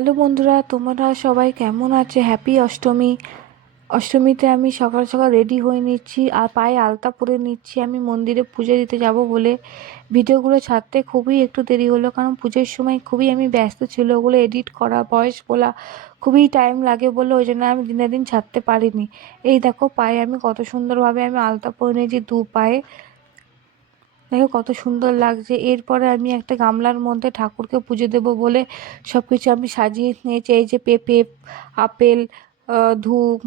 Hello বন্ধুরা, তোমরা সবাই কেমন আছে? হ্যাপি অষ্টমী। অষ্টমীতে আমি সকাল সকাল রেডি হয়ে নিচ্ছি আর পায়ে আলতা পরে নিচ্ছি। আমি মন্দিরে পুজো দিতে যাব বলে ভিডিওগুলো ছাড়তে খুবই একটু দেরি হলো, কারণ পুজোর সময় খুবই আমি ব্যস্ত ছিল। ওগুলো এডিট করা, ভয়েস বলা খুবই টাইম লাগে বলে ওই জন্য আমি দিনে দিন ছাড়তে পারিনি। এই দেখো পায়ে আমি কত সুন্দরভাবে আমি আলতা পরে নিয়েছি, দু পায়ে দেখো কত সুন্দর লাগছে। এরপরে আমি একটা গামলার মধ্যে ঠাকুরকে পুজো দেব বলে সব কিছু আমি সাজিয়ে নিয়েছি। এই যে পেঁপে, আপেল, ধূপ,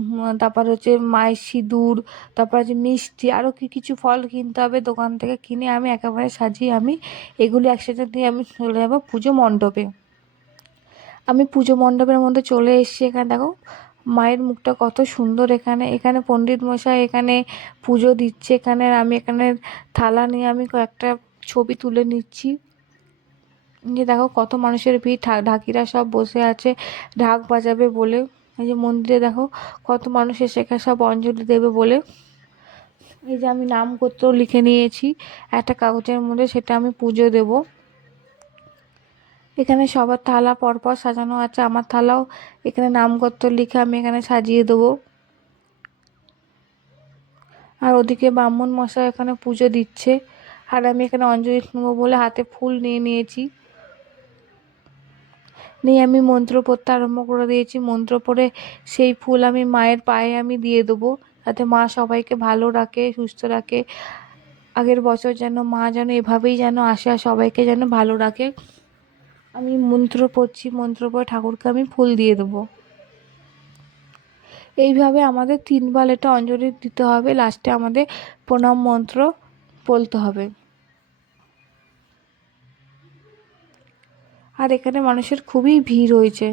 তারপর হচ্ছে মায়ের সিঁদুর, তারপর হচ্ছে মিষ্টি, আরও কি কিছু ফল কিনতে হবে দোকান থেকে, কিনে আমি একেবারে সাজিয়ে আমি এগুলি একসাথে দিয়ে আমি চলে যাবো পুজো মণ্ডপে। আমি পুজো মণ্ডপের মধ্যে চলে এসেছি। এখানে দেখো মায়ের মুখটা কত সুন্দর। এখানে এখানে পণ্ডিত মশাই এখানে পুজো দিচ্ছে। এখানে আমি এখানে থালা নিয়ে আমি কয়েকটা ছবি তুলে নিচ্ছি। যে দেখো কত মানুষের ভিড়, ঢাকিরা সব বসে আছে ঢাক বাজাবে বলে। এই যে মন্দিরে দেখো কত মানুষ এসে এখানে সব অঞ্জলি দেবে বলে। এই যে আমি নামগোত্র লিখে নিয়েছি একটা কাগজের মধ্যে, সেটা আমি পুজো দেব। এখানে সবার থালা পরপর সাজানো আছে, আমার থালাও এখানে নামগোত্র লিখে আমি এখানে সাজিয়ে দেবো। আর ওদিকে ব্রাহ্মণ মশাই এখানে পুজো দিচ্ছে, আর আমি এখানে অঞ্জলি নেবো বলে হাতে ফুল নিয়ে নিয়েছি। নিয়ে আমি মন্ত্র পড়তে আরম্ভ করে দিয়েছি। মন্ত্র পড়ে সেই ফুল আমি মায়ের পায়ে আমি দিয়ে দেবো, যাতে মা সবাইকে ভালো রাখে, সুস্থ রাখে। আগের বছর যেন মা যেন এভাবেই যেন আসে আর সবাইকে যেন ভালো রাখে। আমি মন্ত্র পড়ছি, মন্ত্র পড়ে ঠাকুরকে আমি ফুল দিয়ে দেবো। এইভাবে আমাদের 3বার এটা অঞ্জলি দিতে হবে। লাস্টে আমাদের প্রণাম মন্ত্র বলতে হবে। আর এখানে মানুষের খুবই ভিড় হয়েছে।